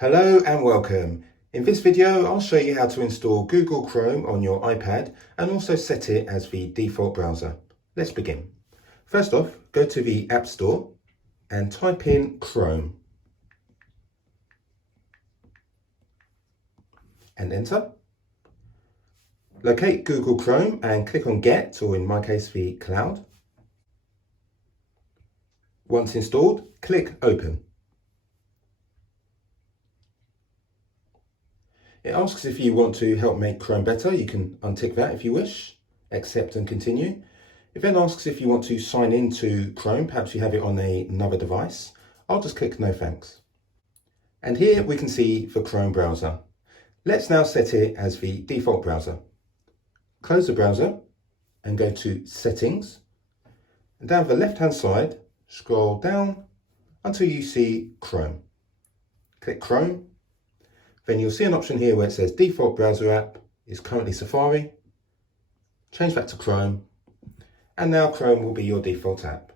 Hello and welcome. In this video, I'll show you how to install Google Chrome on your iPad and also set it as the default browser. Let's begin. First off, go to the App Store and type in Chrome and enter. Locate Google Chrome and click on Get, or in my case, the cloud. Once installed, click Open. It asks if you want to help make Chrome better. You can untick that if you wish, accept and continue. It then asks if you want to sign into Chrome, perhaps you have it on another device. I'll just click no thanks. And here we can see the Chrome browser. Let's now set it as the default browser. Close the browser and go to Settings. And down the left-hand side, scroll down until you see Chrome. Click Chrome. Then you'll see an option here where it says default browser app is currently Safari. Change that to Chrome, and now Chrome will be your default app.